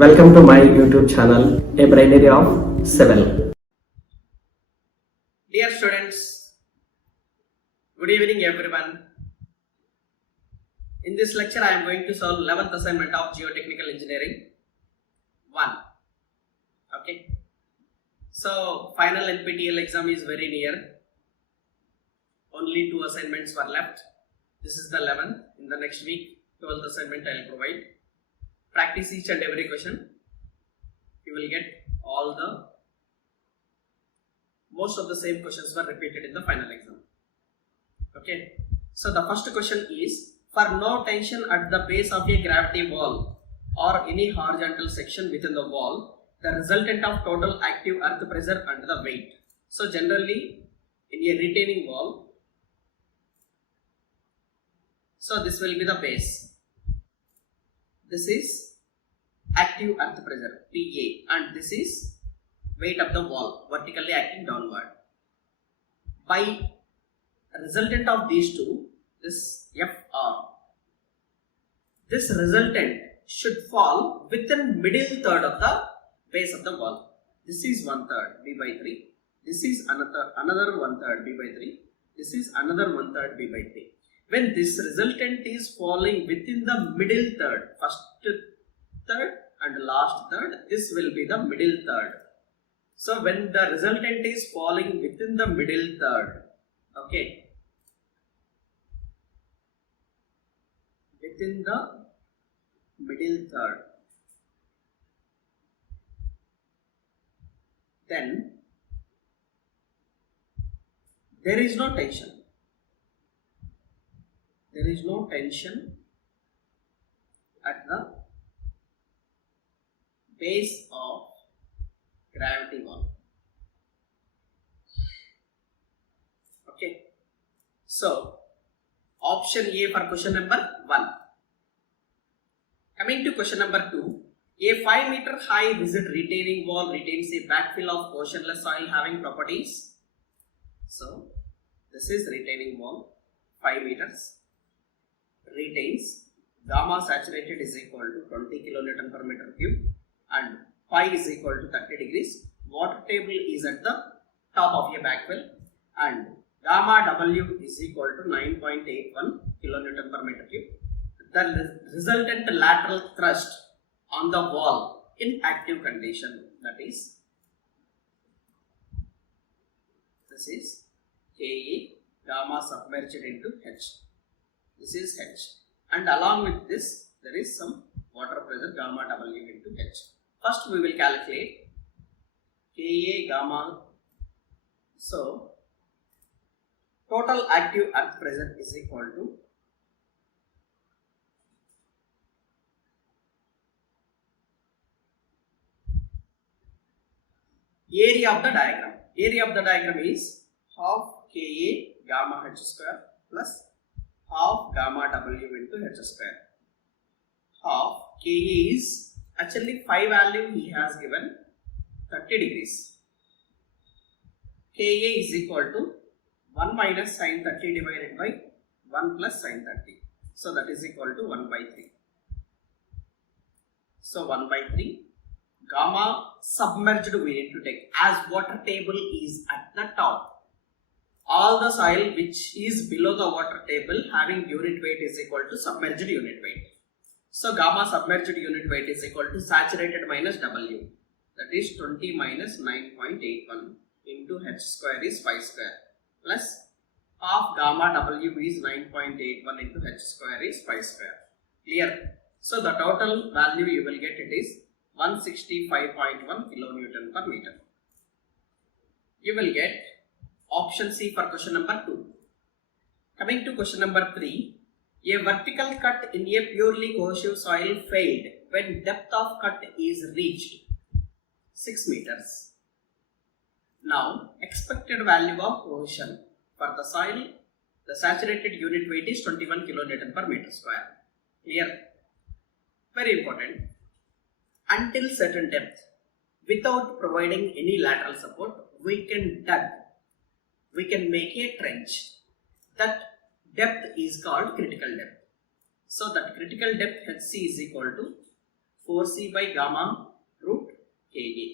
Welcome to my YouTube channel, A Binary of Civil. Dear students, good evening everyone. In this lecture I am going to solve 11th assignment of Geotechnical Engineering 1. Okay. So final NPTEL exam is very near. Only 2 assignments were left. This is the 11th. In the next week, 12th assignment I will provide. Practice each and every question. You will get most of the same questions were repeated in the final exam. Okay. So the first question is, for no tension at the base of a gravity wall or any horizontal section within the wall, the resultant of total active earth pressure and the weight. So generally in a retaining wall, so this will be the base. This is active earth pressure PA and this is weight of the wall vertically acting downward. By resultant of these two, this FR, this resultant should fall within middle third of the base of the wall. This is 1/3 B by 3. This is another 1/3 B by 3. This is another 1/3 B by 3. When this resultant is falling within the middle third, first third and last third, this will be the middle third. So when the resultant is falling within the middle third, okay, within the middle third, then there is no tension. There is no tension at the base of gravity wall. Okay. So, option A for question number 1. Coming to question number 2. A 5 meter high rigid retaining wall retains a backfill of oceanless soil having properties. So, this is retaining wall, 5 meters. Retains gamma saturated is equal to 20 kilonewton per meter cube and phi is equal to 30 degrees. Water table is at the top of a backfill and gamma W is equal to 9.81 kilonewton per meter cube. The resultant lateral thrust on the wall in active condition, that is, this is Ka gamma submerged into H. This is H, and along with this there is some water pressure gamma W into H. First we will calculate Ka gamma. So total active earth pressure is equal to area of the diagram. Area of the diagram is half Ka gamma H square plus half gamma W into H square. Half Ka is actually phi value he has given 30 degrees. Ka is equal to 1 minus sin 30 divided by 1 plus sin 30. So that is equal to 1 by 3. So 1 by 3. Gamma submerged we need to take as water table is at the top. All the soil which is below the water table having unit weight is equal to submerged unit weight. So gamma submerged unit weight is equal to saturated minus W, that is 20 minus 9.81 into H square is 5 square plus half gamma W is 9.81 into H square is 5 square. Clear? So the total value you will get it is 165.1 kilonewton per meter. You will get option C for question number 2. Coming to question number 3. A vertical cut in a purely cohesive soil failed when depth of cut is reached 6 meters. Now, expected value of cohesion for the soil, the saturated unit weight is 21 kilonewton per meter square. Clear? Very important. Until certain depth, without providing any lateral support, we can make a trench. That depth is called critical depth. So that critical depth HC is equal to 4C by gamma root Ka.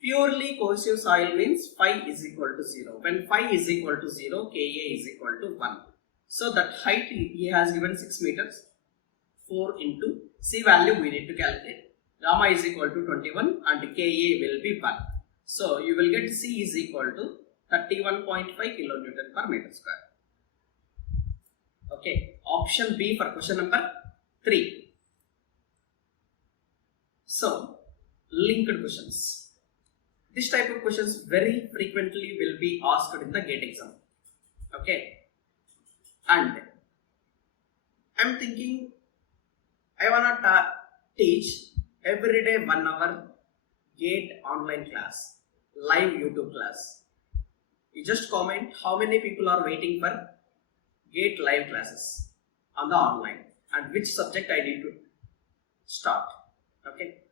Purely cohesive soil means phi is equal to 0. When phi is equal to 0, Ka is equal to 1. So that height he has given 6 meters. 4 into C value we need to calculate. Gamma is equal to 21 and Ka will be 1. So you will get C is equal to 31.5 kilonewton per meter square. Okay, option B for question number 3. So, linked questions. This type of questions very frequently will be asked in the GATE exam. Okay, and I'm thinking I wanna teach every day 1 hour GATE online class, live YouTube class. You just comment how many people are waiting for GATE live classes on the online and which subject I need to start. Okay,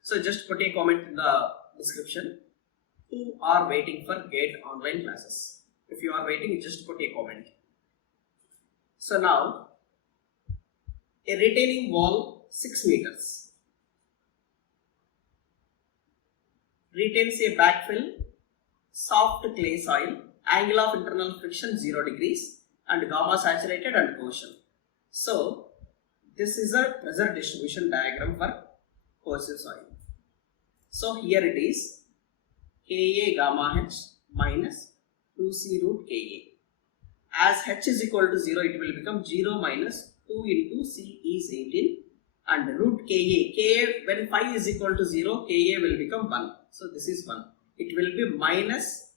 so just put a comment in the description who are waiting for GATE online classes. If you are waiting, just put a comment. So now a retaining wall 6 meters retains a backfill soft clay soil, angle of internal friction 0 degrees and gamma saturated and cohesion. So this is a pressure distribution diagram for cohesive soil. So here it is Ka gamma H minus 2C root Ka. As H is equal to 0, it will become 0 minus 2 into C is 18 and root Ka when phi is equal to 0, Ka will become 1. So this is 1. It will be minus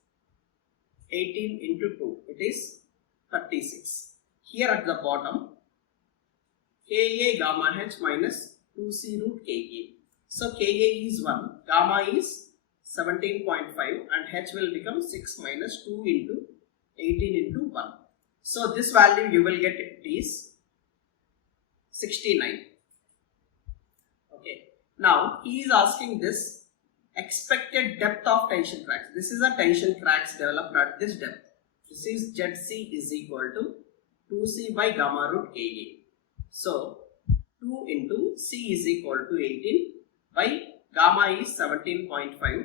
18 into 2. It is 36. Here at the bottom, Ka gamma H minus 2C root Ka. So Ka is 1, gamma is 17.5 and H will become 6 minus 2 into 18 into 1. So this value you will get it is 69. Okay. Now he is asking this expected depth of tension cracks. This is a tension cracks developed at this depth. This is ZC is equal to 2C by gamma root Ka. So 2 into C is equal to 18 by gamma is 17.5, Ka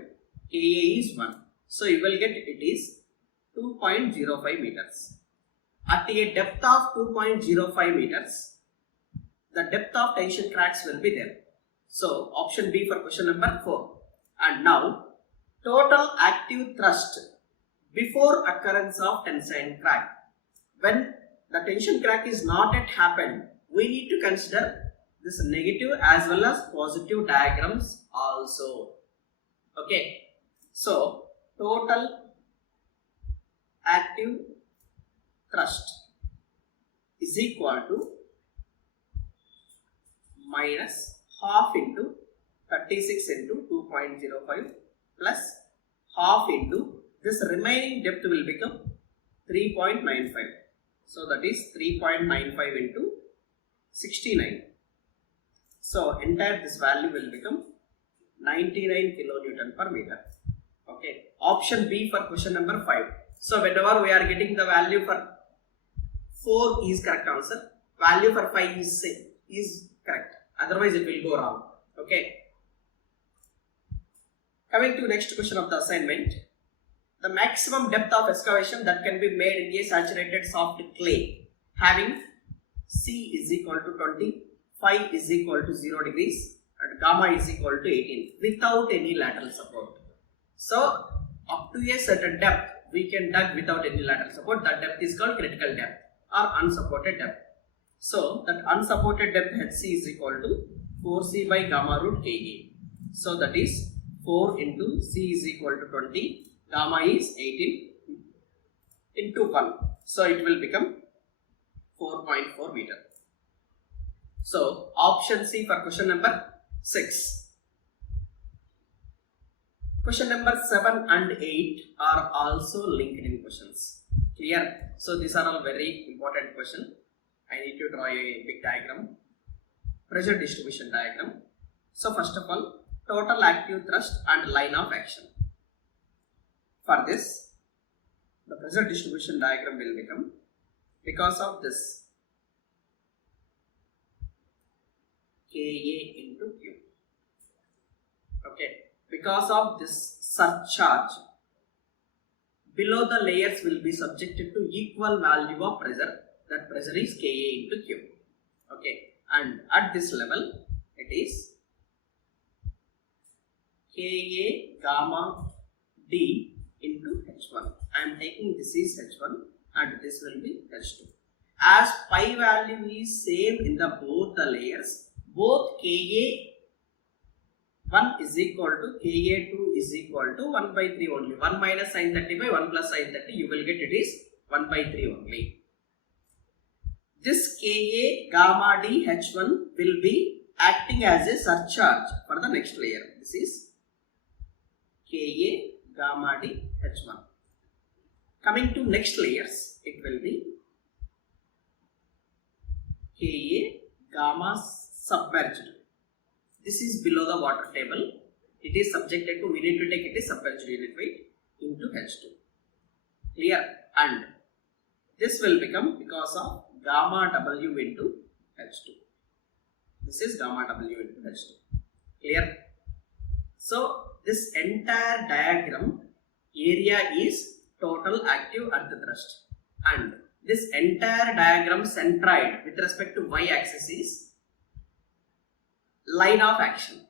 is 1. So you will get it is 2.05 meters. At a depth of 2.05 meters, the depth of tension cracks will be there. So option B for question number 4. And now total active thrust before occurrence of tension crack. When the tension crack is not yet happened, we need to consider this negative as well as positive diagrams also. Okay, so total active thrust is equal to minus half into 36 into 2.05 plus half into this remaining depth will become 3.95. So that is 3.95 into 69. So entire this value will become 99 kilonewton per meter. Okay. Option B for question number 5. So whenever we are getting the value for 4 is correct answer, value for 5 is correct. Otherwise it will go wrong. Okay. Coming to next question of the assignment. The maximum depth of excavation that can be made in a saturated soft clay having C is equal to 20, phi is equal to 0 degrees and gamma is equal to 18 without any lateral support. So up to a certain depth we can dig without any lateral support. That depth is called critical depth or unsupported depth. So that unsupported depth HC is equal to 4C by gamma root Ka. So that is 4 into C is equal to 20, gamma is 18 into 1. So it will become 4.4 meter. So option C for question number 6. Question number 7 and 8 are also linked in questions. Clear? So these are all very important questions. I need to draw a big diagram. Pressure distribution diagram. So first of all, total active thrust and line of action. For this, the pressure distribution diagram will become, because of this, Ka into Q. Okay, because of this surcharge, below the layers will be subjected to equal value of pressure. That pressure is Ka into Q. Okay, and at this level it is Ka gamma D into H1. I am taking this is H1 and this will be H2. As pi value is same in the both the layers, both Ka1 is equal to Ka2 is equal to 1 by 3 only. 1 minus sin 30 by 1 plus sin 30, you will get it is 1 by 3 only. This Ka gamma D H1 will be acting as a surcharge for the next layer. This is Ka gamma D H1. Coming to next layers, it will be Ka gamma submerged. This is below the water table. It is subjected to, we need to take it is submerged unit weight into H2. Clear? And this will become because of gamma W into H2. This is gamma W into H2. Clear? So this entire diagram area is total active earth thrust, and this entire diagram centroid with respect to y-axis is line of action.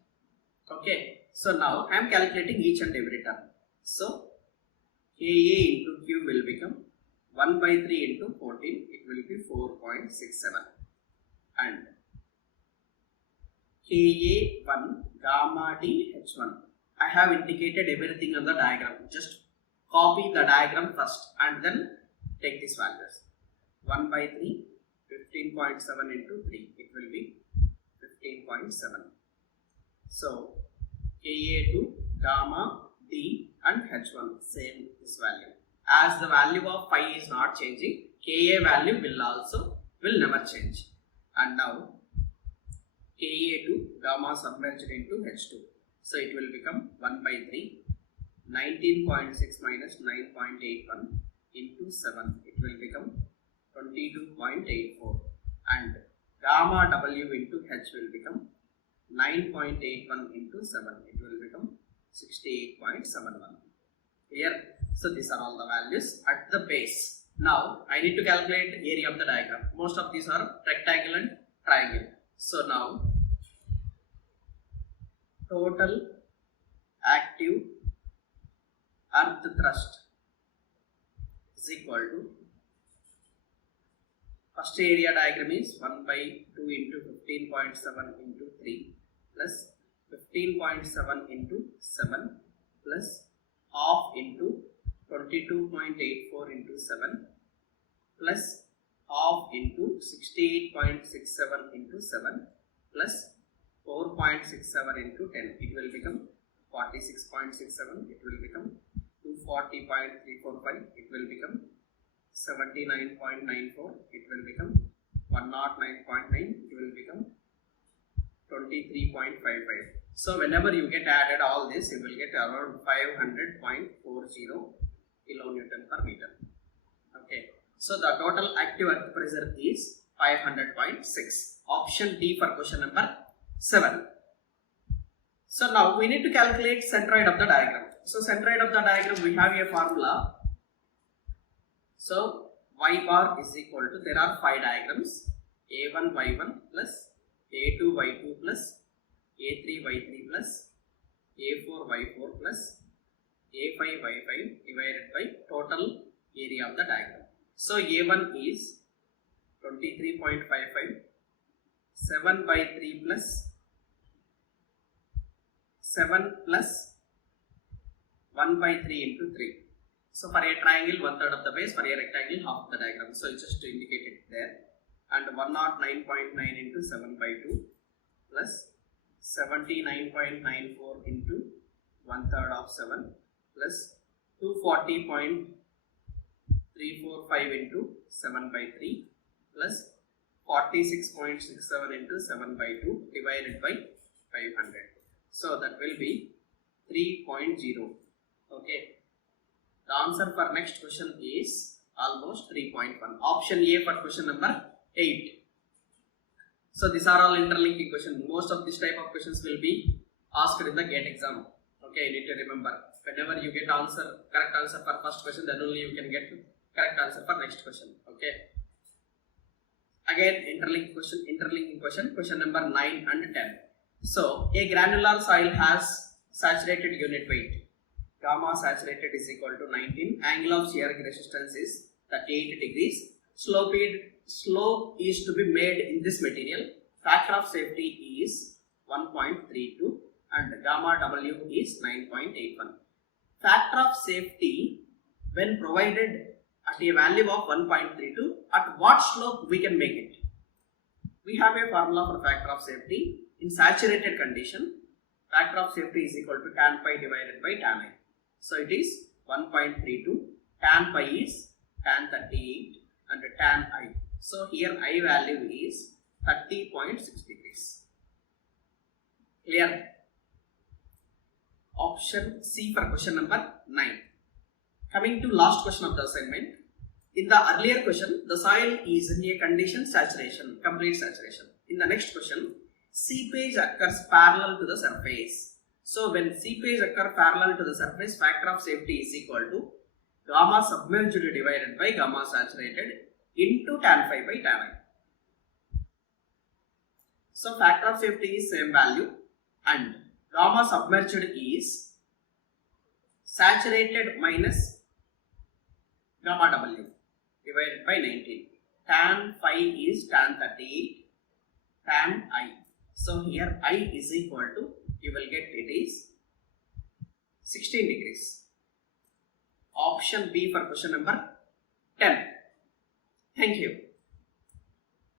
Okay, so now I am calculating each and every term. So Ka into Q will become 1 by 3 into 14, it will be 4.67, and Ka1 gamma D H1. I have indicated everything on the diagram. Just copy the diagram first and then take these values. 1 by 3, 15.7 into 3, it will be 15.7. So Ka2, gamma D and H1 same this value. As the value of phi is not changing, Ka value will never change. And now Ka2 gamma submerged into H2. So it will become 1 by 3, 19.6 minus 9.81 into 7. It will become 22.84. And gamma W into H will become 9.81 into 7. It will become 68.71. Here, so these are all the values at the base. Now I need to calculate area of the diagram. Most of these are rectangle and triangle. So now total active earth thrust is equal to, first area diagram is 1 by 2 into 15.7 into 3 plus 15.7 into 7 plus half into 22.84 into 7 plus half into 68.67 into 7 plus 4.67 into 10. It will become 46.67. It will become 240.345. It will become 79.94. It will become 109.9. It will become 23.55. So whenever you get added all this, you will get around 500.40 kilonewton per meter. Okay. So the total active earth pressure is 500.6. Option D for question number 7. So now we need to calculate centroid of the diagram. So centroid of the diagram, we have a formula. So y bar is equal to, there are 5 diagrams, A1 y1 plus A2 y2 plus A3 y3 plus A4 y4 plus A5 y5 divided by total area of the diagram. So A1 is 23.55, 7 by 3 plus 7 plus 1 by 3 into 3. So for a triangle, 1/3 of the base, for a rectangle, half of the diagram. So it's just to indicate it there. And 109.9 into 7 by 2 plus 79.94 into 1/3 of 7 plus 240.345 into 7 by 3 plus 46.67 into 7 by 2 divided by 500. So that will be 3.0. Okay. The answer for next question is almost 3.1. Option A for question number 8. So these are all interlinking questions. Most of this type of questions will be asked in the GATE exam. Okay, you need to remember. Whenever you get correct answer for first question, then only you can get correct answer for next question. Okay. Again, interlinking question, question number 9 and 10. So, a granular soil has saturated unit weight. Gamma saturated is equal to 19. Angle of shear resistance is 38 degrees. Slope is to be made in this material. Factor of safety is 1.32 and gamma W is 9.81. Factor of safety when provided at a value of 1.32, at what slope we can make it? We have a formula for factor of safety. In saturated condition, factor of safety is equal to tan pi divided by tan I. So it is 1.32, tan pi is tan 38 and tan I. So here I value is 30.6 degrees. Clear? Option C for question number 9. Coming to last question of the assignment. In the earlier question, the soil is in a condition saturation, complete saturation. In the next question, seepage occurs parallel to the surface. So when seepage occurs parallel to the surface, factor of safety is equal to gamma submerged divided by gamma saturated into tan phi by tan I. So factor of safety is same value and gamma submerged is saturated minus gamma W divided by 19. Tan phi is tan 38, tan I. So here I is equal to, you will get it is 16 degrees. Option B for question number 10. Thank you.